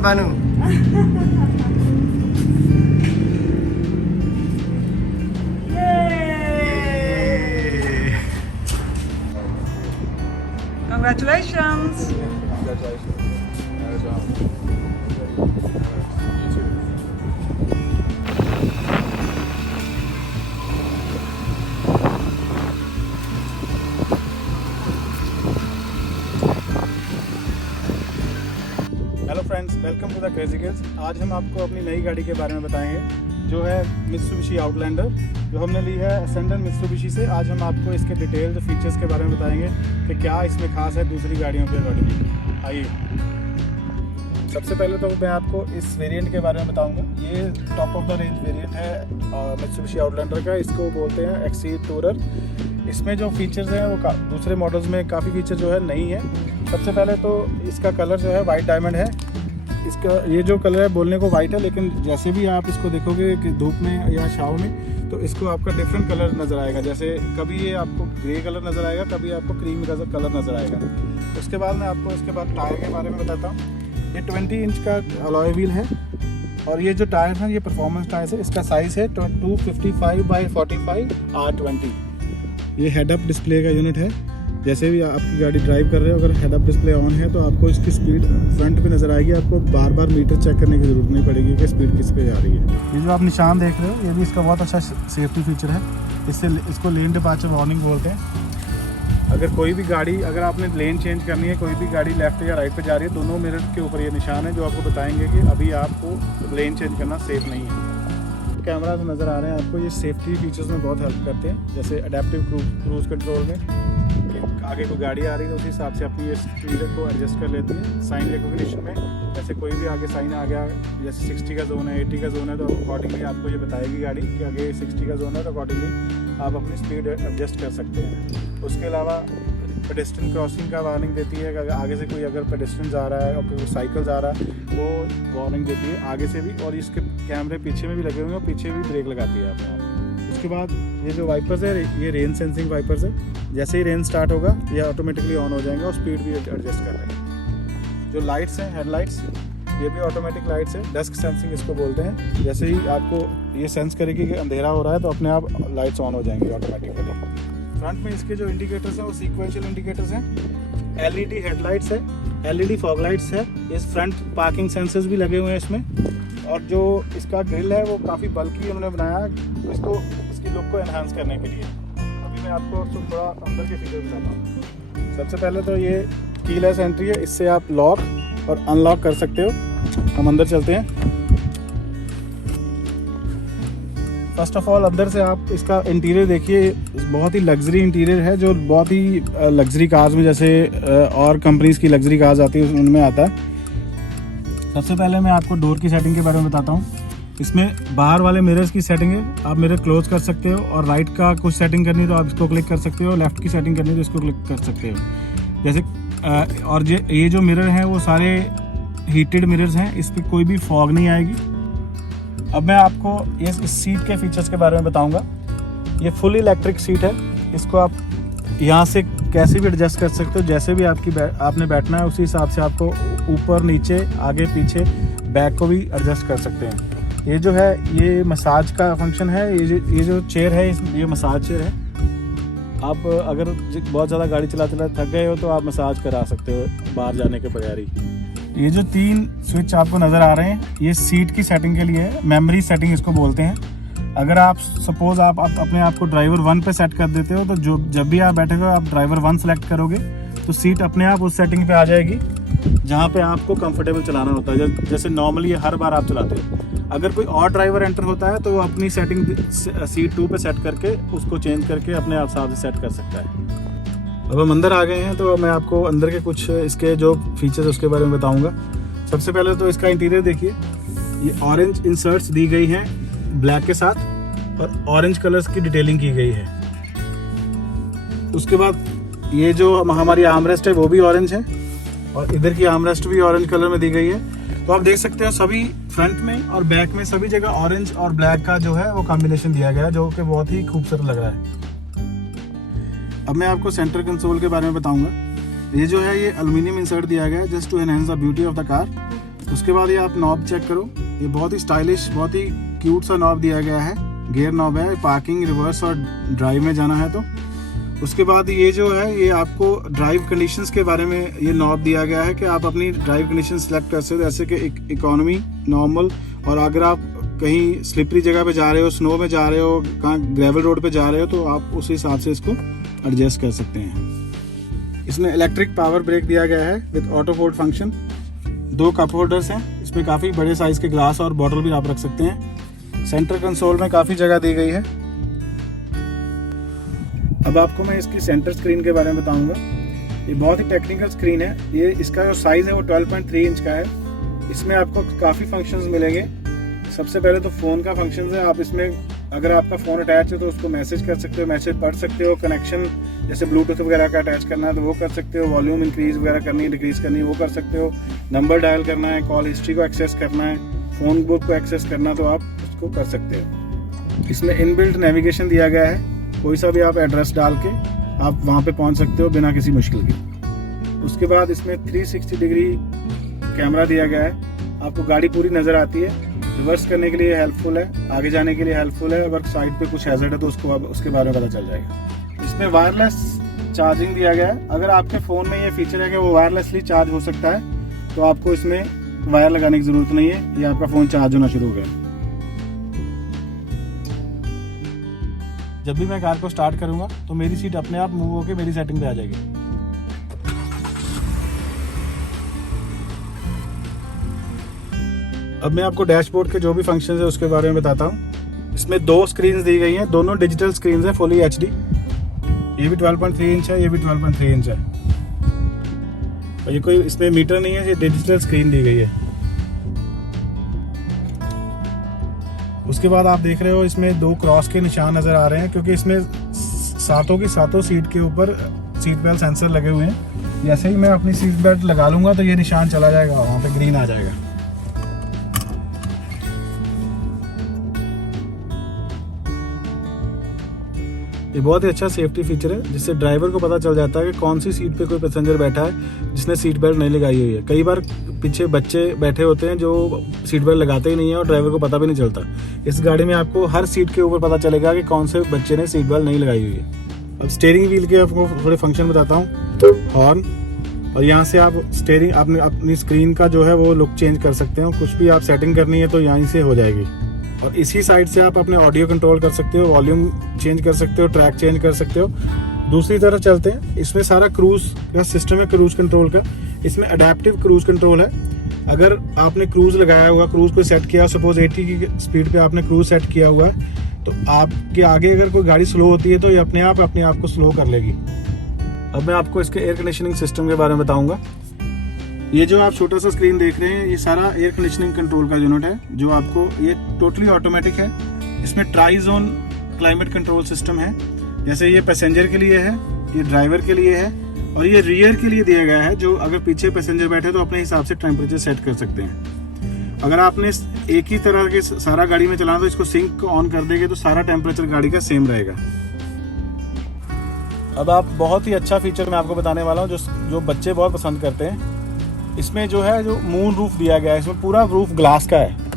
on Banu. Yay! Congratulations. Hello friends, welcome to the crazy kids. आज हम आपको अपनी नई गाड़ी के बारे में बताएंगे जो है मित्सुबिशी आउटलैंडर, जो हमने ली है असेंडर मित्सुबिशी से। आज हम आपको इसके डिटेल्ड फीचर्स के बारे में बताएंगे कि क्या इसमें खास है दूसरी गाड़ियों के अकॉर्डिंग। आइए, सबसे पहले तो मैं आपको इस वेरिएंट के बारे में बताऊंगा। ये top of the range variant है मित्सुबिशी आउटलैंडर का। इसको बोलते हैं एक्सीड टूरर। इसमें जो फीचर्स हैं वो दूसरे मॉडल्स में काफ़ी फीचर जो है नहीं है। सबसे पहले तो इसका कलर जो है वाइट डायमंड है। इसका ये जो कलर है बोलने को वाइट है, लेकिन जैसे भी आप इसको देखोगे कि धूप में या छाँव में, तो इसको आपका डिफरेंट कलर नज़र आएगा। जैसे कभी ये आपको ग्रे कलर नज़र आएगा, कभी आपको क्रीम कलर नज़र आएगा। उसके बाद मैं आपको इसके बाद टायर के बारे में बताता हूँ। ये 20 इंच का अलॉय व्हील है और ये जो टायर है ये परफॉर्मेंस टायर है। इसका साइज़ है 255/45 R20। ये हेड अप डिस्प्ले का यूनिट है। जैसे भी आपकी गाड़ी ड्राइव कर रहे हो, अगर हेड अप डिस्प्ले ऑन है तो आपको इसकी स्पीड फ्रंट पे नज़र आएगी। आपको बार बार मीटर चेक करने की ज़रूरत नहीं पड़ेगी कि स्पीड किस पे जा रही है। ये जो आप निशान देख रहे हो ये भी इसका बहुत अच्छा सेफ्टी फीचर है। इसको लेन डिपार्चर वार्निंग बोलते हैं। अगर कोई भी गाड़ी, अगर आपने लेन चेंज करनी है, कोई भी गाड़ी लेफ्ट या राइट पे जा रही है, दोनों मिरर के ऊपर ये निशान है जो आपको बताएंगे कि अभी आपको लेन चेंज करना सेफ नहीं है। कैमरा तो नज़र आ रहे हैं आपको, ये सेफ्टी फीचर्स में बहुत हेल्प करते हैं। जैसे अडेप्टिव क्रूज कंट्रोल में आगे कोई गाड़ी आ रही है तो उस हिसाब से अपनी ये स्पीड को एडजस्ट कर लेती है। साइन रिकॉग्निशन में जैसे कोई भी आगे साइन आ गया, जैसे 60 का जोन है, 80 का जोन है, तो अकॉर्डिंगली आपको ये बताएगी गाड़ी कि आगे 60 का जोन है, तो अकॉर्डिंगली आप अपनी स्पीड एडजस्ट कर सकते हैं। उसके अलावा पेडेस्ट्रियन क्रॉसिंग का वार्निंग देती है कि आगे से कोई अगर पेडेस्ट्रियन जा रहा है और कोई साइकिल जा रहा है वो वार्निंग देती है आगे से भी। और इसके कैमरे पीछे में भी लगे हुए हैं और पीछे भी ब्रेक लगाती है अपने आप। उसके बाद ये जो वाइपर्स है ये रेन सेंसिंग वाइपर्स है। जैसे ही रेन स्टार्ट होगा ये ऑटोमेटिकली ऑन हो जाएंगे और स्पीड भी एडजस्ट कर रहे हैं। जो लाइट्स हैं, हेडलाइट्स, ये भी ऑटोमेटिक लाइट्स है। डस्क सेंसिंग इसको बोलते हैं। जैसे ही आपको ये सेंस करेगी कि अंधेरा हो रहा है तो अपने आप लाइट्स ऑन हो जाएंगी ऑटोमेटिकली। फ्रंट में इसके जो इंडिकेटर्स हैं वो सीक्वेंशियल इंडिकेटर्स हैं। एलईडी हेडलाइट्स है, एलईडी फॉग लाइट्स है। इस फ्रंट पार्किंग सेंसर्स भी लगे हुए हैं इसमें। और जो इसका ग्रिल है वो काफ़ी बल्कि उन्होंने बनाया इसको, इसकी लुक को एनहांस करने के लिए। अभी मैं आपको थोड़ा अंदर के फीचर बताता हूँ। सबसे पहले तो ये कीलेस एंट्री है, इससे आप लॉक और अनलॉक कर सकते हो। हम अंदर चलते हैं। फर्स्ट ऑफ ऑल अंदर से आप इसका इंटीरियर देखिए, बहुत ही लग्जरी इंटीरियर है, जो बहुत ही लग्जरी कार्स में जैसे और कंपनीज की लग्जरी कार्स आती है उनमें आता है। सबसे पहले मैं आपको डोर की सेटिंग के बारे में बताता हूँ। इसमें बाहर वाले मिरर्स की सेटिंग है, आप मिरर क्लोज कर सकते हो और राइट का कुछ सेटिंग करनी तो आप इसको क्लिक कर सकते हो, लेफ्ट की सेटिंग करनी तो इसको क्लिक कर सकते हो। जैसे और ये जो मिरर हैं वो सारे हीटेड मिरर्स हैं, इस पर कोई भी फॉग नहीं आएगी। अब मैं आपको इस सीट के फीचर्स के बारे में बताऊंगा। ये फुल इलेक्ट्रिक सीट है। इसको आप यहाँ से कैसे भी एडजस्ट कर सकते हो, जैसे भी आपने बैठना है उसी हिसाब से आपको ऊपर नीचे आगे पीछे बैक को भी एडजस्ट कर सकते हैं। ये जो है ये मसाज का फंक्शन है। ये जो चेयर है ये मसाज चेयर है। आप अगर बहुत ज़्यादा गाड़ी चलाते थक गए हो तो आप मसाज करा सकते हो बाहर जाने के बगैर ही। ये जो 3 स्विच आपको नज़र आ रहे हैं ये सीट की सेटिंग के लिए है। मेमोरी सेटिंग इसको बोलते हैं। अगर आप सपोज़ आप अपने आप को ड्राइवर 1 पे सेट कर देते हो तो जब भी आप बैठोगे आप ड्राइवर 1 सेलेक्ट करोगे तो सीट अपने आप उस सेटिंग पे आ जाएगी जहाँ पे आपको कंफर्टेबल चलाना होता है, जैसे नॉर्मली हर बार आप चलाते हो। अगर कोई और ड्राइवर एंटर होता है तो वो अपनी सेटिंग सीट 2 पे सेट करके उसको चेंज करके अपने आप से सेट कर सकता है। अब हम अंदर आ गए हैं तो मैं आपको अंदर के कुछ इसके जो फीचर्स उसके बारे में बताऊंगा। सबसे पहले तो इसका इंटीरियर देखिए, ये ऑरेंज इंसर्ट्स दी गई हैं ब्लैक के साथ और ऑरेंज कलर्स की डिटेलिंग की गई है। उसके बाद ये जो हमारी आर्मरेस्ट है वो भी ऑरेंज है और इधर की आर्मरेस्ट भी ऑरेंज कलर में दी गई है। तो आप देख सकते हो सभी फ्रंट में और बैक में सभी जगह ऑरेंज और ब्लैक का जो है वो कॉम्बिनेशन दिया गया है, जो कि बहुत ही खूबसूरत लग रहा है। अब मैं आपको सेंटर कंसोल के बारे में बताऊंगा। ये जो है ये एल्युमिनियम इंसर्ट दिया गया है just to enhance the beauty of the car. उसके बाद ये आप नॉब चेक करो, ये बहुत ही स्टाइलिश, बहुत ही क्यूट सा नॉब दिया गया है, गियर नॉब है, पार्किंग, रिवर्स और ड्राइव में जाना है तो। उसके बाद ये जो है ये आपको ड्राइव कंडीशंस के बारे में ये नॉब दिया गया है कि आप अपनी ड्राइव कंडीशन सेलेक्ट कर सकते हो, जैसे कि इकोनॉमी, नॉर्मल, और अगर आप कहीं स्लिपरी जगह पे जा रहे हो, स्नो में जा रहे हो, कहाँ ग्रेवल रोड पे जा रहे हो, तो आप उस हिसाब से इसको एडजस्ट कर सकते हैं। इसमें इलेक्ट्रिक पावर ब्रेक दिया गया है with auto hold function. 2 cup holders हैं, इसमें काफ़ी बड़े साइज़ के ग्लास और बॉटल भी आप रख सकते हैं। सेंटर कंसोल में काफ़ी जगह दी गई है। अब आपको मैं इसकी सेंटर स्क्रीन के बारे में बताऊंगा। ये बहुत ही टेक्निकल स्क्रीन है। ये इसका जो साइज़ है वो 12.3 इंच का है। इसमें आपको काफ़ी फंक्शंस मिलेंगे। सबसे पहले तो फ़ोन का फंक्शन है। आप इसमें अगर आपका फ़ोन अटैच है तो उसको मैसेज कर सकते हो, मैसेज पढ़ सकते हो, कनेक्शन जैसे ब्लूटूथ वगैरह का अटैच करना है तो वो कर सकते हो, वॉल्यूम इंक्रीज़ वगैरह करनी है, डिक्रीज़ करनी है वो कर सकते हो, नंबर डायल करना है, कॉल हिस्ट्री को एक्सेस करना है, फ़ोन बुक को एक्सेस करना तो आप उसको कर सकते हो। इसमें इनबिल्ट नेविगेशन दिया गया है, कोई सा भी आप एड्रेस डाल के आप वहाँ पे पहुँच सकते हो बिना किसी मुश्किल के। उसके बाद इसमें 360 डिग्री कैमरा दिया गया है, आपको गाड़ी पूरी नज़र आती है। रिवर्स करने के लिए हेल्पफुल है, आगे जाने के लिए हेल्पफुल है, अगर साइड पे कुछ हैजर्ड है तो उसको अब उसके बारे में पता चल जाएगा। इसमें वायरलेस चार्जिंग दिया गया है। अगर आपके फ़ोन में ये फीचर है कि वो वायरलेसली चार्ज हो सकता है तो आपको इसमें वायर लगाने की ज़रूरत नहीं है, ये आपका फ़ोन चार्ज होना शुरू हो गया। जब भी मैं कार को स्टार्ट करूंगा तो मेरी सीट अपने आप मूव होकर मेरी सेटिंग पे आ जाएगी। अब मैं आपको डैशबोर्ड के जो भी फंक्शंस है उसके बारे में बताता हूँ। इसमें 2 स्क्रीन्स दी गई हैं, दोनों डिजिटल स्क्रीन्स हैं, फुली HD। ये भी 12.3 इंच है, ये भी 12.3 इंच है, और ये कोई इसमें मीटर नहीं है, ये डिजिटल स्क्रीन दी गई है। उसके बाद आप देख रहे हो इसमें 2 क्रॉस के निशान नज़र आ रहे हैं, क्योंकि इसमें सातों की सातों सीट के ऊपर सीट बेल्ट सेंसर लगे हुए हैं। जैसे ही मैं अपनी सीट बेल्ट लगा लूँगा तो ये निशान चला जाएगा, वहाँ पे ग्रीन आ जाएगा। ये बहुत ही अच्छा सेफ्टी फीचर है, जिससे ड्राइवर को पता चल जाता है कि कौन सी सीट पे कोई पैसेंजर बैठा है जिसने सीट बेल्ट नहीं लगाई हुई है। कई बार पीछे बच्चे बैठे होते हैं जो सीट बेल्ट लगाते ही नहीं है और ड्राइवर को पता भी नहीं चलता। इस गाड़ी में आपको हर सीट के ऊपर पता चलेगा कि कौन से बच्चे ने सीट बेल्ट नहीं लगाई हुई है। अब स्टीयरिंग व्हील के आपको थोड़े फंक्शन बताता हूँ। हॉर्न, और यहाँ से आप स्टीयरिंग अपनी स्क्रीन का जो है वो लुक चेंज कर सकते हो। कुछ भी आप सेटिंग करनी है तो यहीं से हो जाएगी। और इसी साइड से आप अपने ऑडियो कंट्रोल कर सकते हो, वॉल्यूम चेंज कर सकते हो, ट्रैक चेंज कर सकते हो। दूसरी तरफ चलते हैं, इसमें सारा क्रूज का सिस्टम है, क्रूज कंट्रोल का। इसमें अडेप्टिव क्रूज कंट्रोल है। अगर आपने क्रूज लगाया हुआ, क्रूज को सेट किया, सपोज 80 की स्पीड पे आपने क्रूज सेट किया हुआ है, तो आपके आगे अगर कोई गाड़ी स्लो होती है तो ये अपने आप को स्लो कर लेगी। अब मैं आपको इसके एयर कंडीशनिंग सिस्टम के बारे में बताऊंगा। ये जो आप छोटा सा स्क्रीन देख रहे हैं, ये सारा एयर कंडीशनिंग कंट्रोल का यूनिट है, जो आपको ये टोटली ऑटोमेटिक है। इसमें try zone climate control system है। जैसे ये पैसेंजर के लिए है, ये ड्राइवर के लिए है, और ये रियर के लिए दिया गया है, जो अगर पीछे पैसेंजर बैठे तो अपने हिसाब से टेम्परेचर सेट कर सकते हैं। अगर आपने एक ही तरह के सारा गाड़ी में चलाना तो इसको सिंक को ऑन कर देंगे तो सारा टेम्परेचर गाड़ी का सेम रहेगा। अब आप बहुत ही अच्छा फीचर मैं आपको बताने वाला हूँ जो बच्चे बहुत पसंद करते हैं। इसमें जो है जो मून रूफ दिया गया है, इसमें पूरा रूफ ग्लास का है।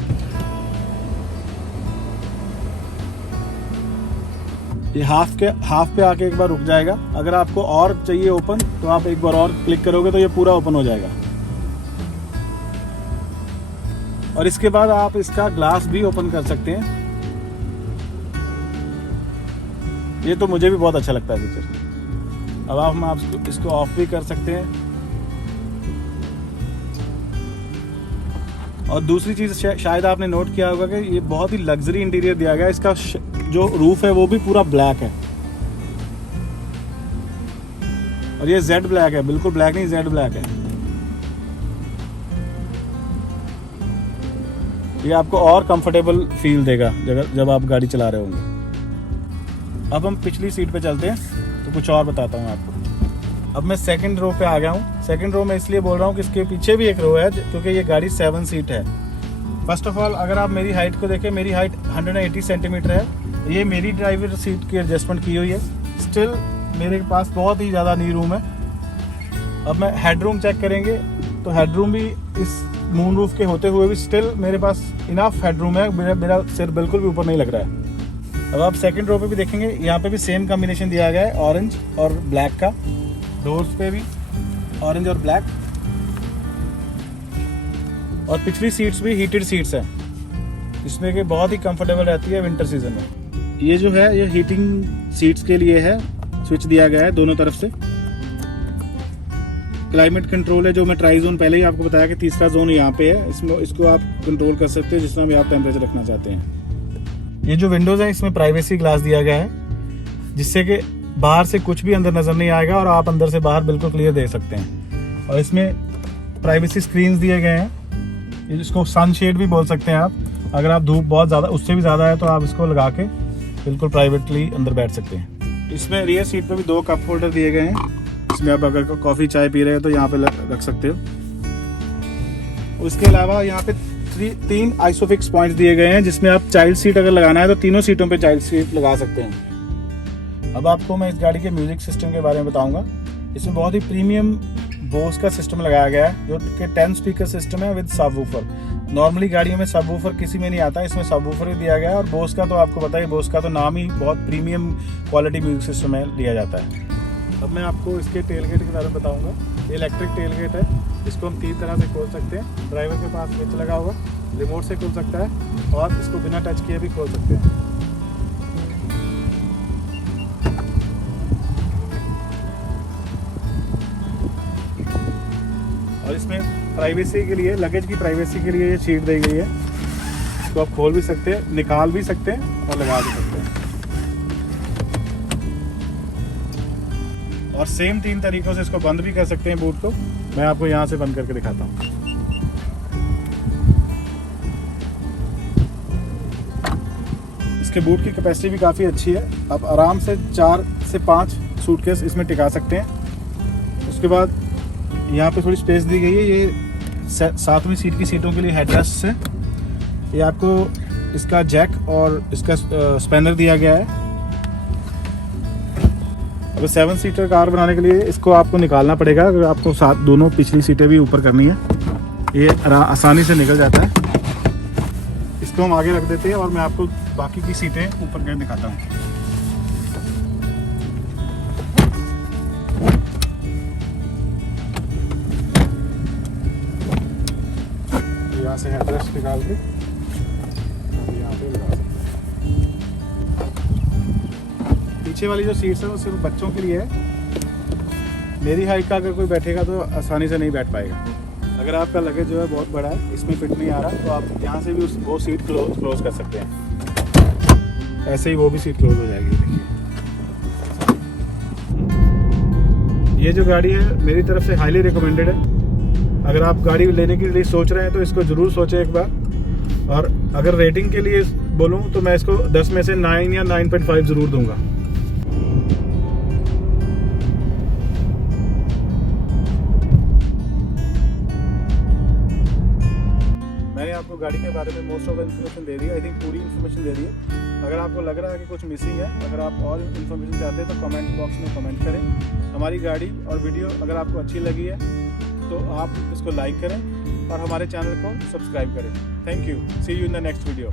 ये हाफ पे आके एक बार रुक जाएगा। अगर आपको और चाहिए ओपन तो आप एक बार और क्लिक करोगे तो ये पूरा ओपन हो जाएगा। और इसके बाद आप इसका ग्लास भी ओपन कर सकते हैं। ये तो मुझे भी बहुत अच्छा लगता है फीचर। अब आप इसको ऑफ भी कर सकते हैं। और दूसरी चीज़ शायद आपने नोट किया होगा कि ये बहुत ही लग्जरी इंटीरियर दिया गया है। इसका जो रूफ है वो भी पूरा ब्लैक है, और ये जेड ब्लैक है, बिल्कुल ब्लैक नहीं, जेड ब्लैक है। ये आपको और कंफर्टेबल फील देगा जब आप गाड़ी चला रहे होंगे। अब हम पिछली सीट पे चलते हैं तो कुछ और बताता हूँ आपको। अब मैं सेकंड रो पे आ गया हूँ। सेकंड रो में इसलिए बोल रहा हूँ कि इसके पीछे भी एक रो है, क्योंकि ये गाड़ी 7 सीट है। फर्स्ट ऑफ ऑल अगर आप मेरी हाइट को देखें, मेरी हाइट 180 सेंटीमीटर है। ये मेरी ड्राइवर सीट की एडजस्टमेंट की हुई है। स्टिल मेरे पास बहुत ही ज़्यादा नी रूम है। अब मैं हेडरूम चेक करेंगे तो हेडरूम भी इस मून रूफ के होते हुए भी स्टिल मेरे पास इनफ हेडरूम है, मेरा सिर बिल्कुल भी ऊपर नहीं लग रहा है। अब आप सेकंड रो पे भी देखेंगे, यहाँ पे भी सेम कॉम्बिनेशन दिया गया है ऑरेंज और ब्लैक का। डोर्स पे भी ऑरेंज और ब्लैक, और पिछली सीट्स भी हीटेड सीट्स हैं, जिसमें कि बहुत ही कंफर्टेबल रहती है विंटर सीजन में। ये जो है ये हीटिंग सीट्स के लिए है, स्विच दिया गया है दोनों तरफ से। क्लाइमेट कंट्रोल है, जो मैं ट्राई जोन पहले ही आपको बताया कि तीसरा जोन यहाँ पे है, इसमें इसको आप कंट्रोल कर सकते हैं जिस तरह भी आप टेम्परेचर रखना चाहते हैं। ये जो विंडोज़ है इसमें प्राइवेसी ग्लास दिया गया है, जिससे कि बाहर से कुछ भी अंदर नज़र नहीं आएगा और आप अंदर से बाहर बिल्कुल क्लियर देख सकते हैं। और इसमें प्राइवेसी स्क्रीन्स दिए गए हैं, जिसको सनशेड भी बोल सकते हैं आप। अगर आप धूप बहुत ज़्यादा उससे भी ज़्यादा है तो आप इसको लगा के बिल्कुल प्राइवेटली अंदर बैठ सकते हैं। इसमें रियर सीट पे भी 2 कप होल्डर दिए गए हैं, इसमें आप अगर कॉफ़ी चाय पी रहे हैं तो यहाँ पे रख सकते हो। उसके अलावा यहाँ पे 3 आइसोफिक्स पॉइंट्स दिए गए हैं, जिसमें आप चाइल्ड सीट अगर लगाना है तो तीनों सीटों पे चाइल्ड सीट लगा सकते हैं। अब आपको मैं इस गाड़ी के म्यूजिक सिस्टम के बारे में बताऊंगा। इसमें बहुत ही प्रीमियम बोस का सिस्टम लगाया गया है, जो कि 10 स्पीकर सिस्टम है विद सबवूफर। नॉर्मली गाड़ियों में सबवूफर किसी में नहीं आता, इसमें सबवूफर ही दिया गया है। और बोस का तो आपको पता है, बोस का तो नाम ही बहुत प्रीमियम क्वालिटी म्यूजिक सिस्टम में लिया जाता है। अब मैं आपको इसके टेलगेट के बारे में बताऊंगा। ये इलेक्ट्रिक टेलगेट है, इसको हम 3 तरह से खोल सकते हैं। ड्राइवर के पास स्विच लगा हुआ, रिमोट से खोल सकता है, और इसको बिना टच किए भी खोल सकते हैं। और इसमें प्राइवेसी के लिए, लगेज की प्राइवेसी के लिए ये शीट दी गई है, इसको आप खोल भी सकते हैं, निकाल भी सकते हैं और लगा भी सकते हैं। और सेम 3 तरीकों से इसको बंद भी कर सकते हैं बूट को। मैं आपको यहाँ से बंद करके दिखाता हूँ। इसके बूट की कैपेसिटी भी काफ़ी अच्छी है, आप आराम से 4 से 5 सूटकेस इसमें टिका सकते हैं। उसके बाद यहाँ पे थोड़ी स्पेस दी गई है, ये 7वीं सीट की सीटों के लिए हेडरेस्ट है। ये आपको इसका जैक और इसका स्पैनर दिया गया है। अब 7 सीटर कार बनाने के लिए इसको आपको निकालना पड़ेगा, अगर आपको साथ दोनों पिछली सीटें भी ऊपर करनी है। ये आसानी से निकल जाता है। इसको हम आगे रख देते हैं और मैं आपको बाकी की सीटें ऊपर करके दिखाता हूँ। यहाँ से हेडरेस्ट निकाल के यहाँ पे लगा सकते हैं। पीछे वाली जो सीट्स है वो सिर्फ बच्चों के लिए है। मेरी हाइट का अगर कोई बैठेगा तो आसानी से नहीं बैठ पाएगा। अगर आपका लगेज जो है बहुत बड़ा है, इसमें फिट नहीं आ रहा, तो आप यहाँ से भी वो सीट क्लोज कर सकते हैं। ऐसे ही वो भी सीट क्लोज हो जाएगी। देखिए, ये जो गाड़ी है मेरी तरफ से हाईली रिकमेंडेड है। अगर आप गाड़ी लेने के लिए सोच रहे हैं तो इसको ज़रूर सोचें एक बार। और अगर रेटिंग के लिए बोलूँ तो मैं इसको 10 में से 9 या 9.5 ज़रूर दूंगा। मैंने आपको गाड़ी के बारे में मोस्ट ऑफ द इन्फॉर्मेशन दे दी है, आई थिंक पूरी इन्फॉर्मेशन दे दी है। अगर आपको लग रहा है कि कुछ मिसिंग है, अगर आप और इन्फॉर्मेशन चाहते हैं तो कमेंट बॉक्स में कमेंट करें। हमारी गाड़ी और वीडियो अगर आपको अच्छी लगी है तो आप इसको लाइक करें और हमारे चैनल को सब्सक्राइब करें। Thank you, see you in the next video.